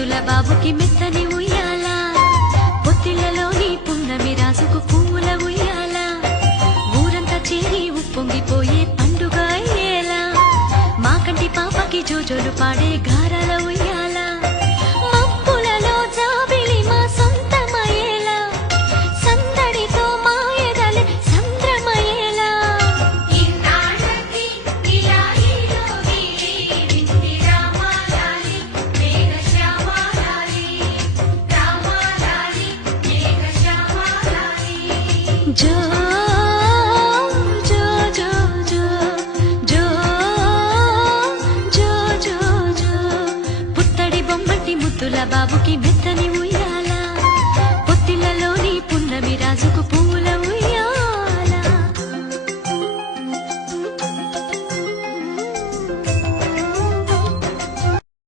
ముద్దుల బాబుకి మెత్తని ఉయ్యాల పొత్తిళ్లలోని పున్నమి రాసుకు పువ్వుల ఉయ్యాల ఊరంతా చేరి ఉప్పొంగిపోయే పండుగ అయ్యేలా మా కంటి పాపకి జోజోలు పాడే గారాల ఉయ్యాల మబ్బులలో జాబిలి మా సొంతమయ్యేలా సందడితో మా ఎదలే సంద్రమయ్యేలా జో జో జో జో జో జో జో జో పుత్తడి బొమ్మటి ముద్దుల బాబుకి మెత్తని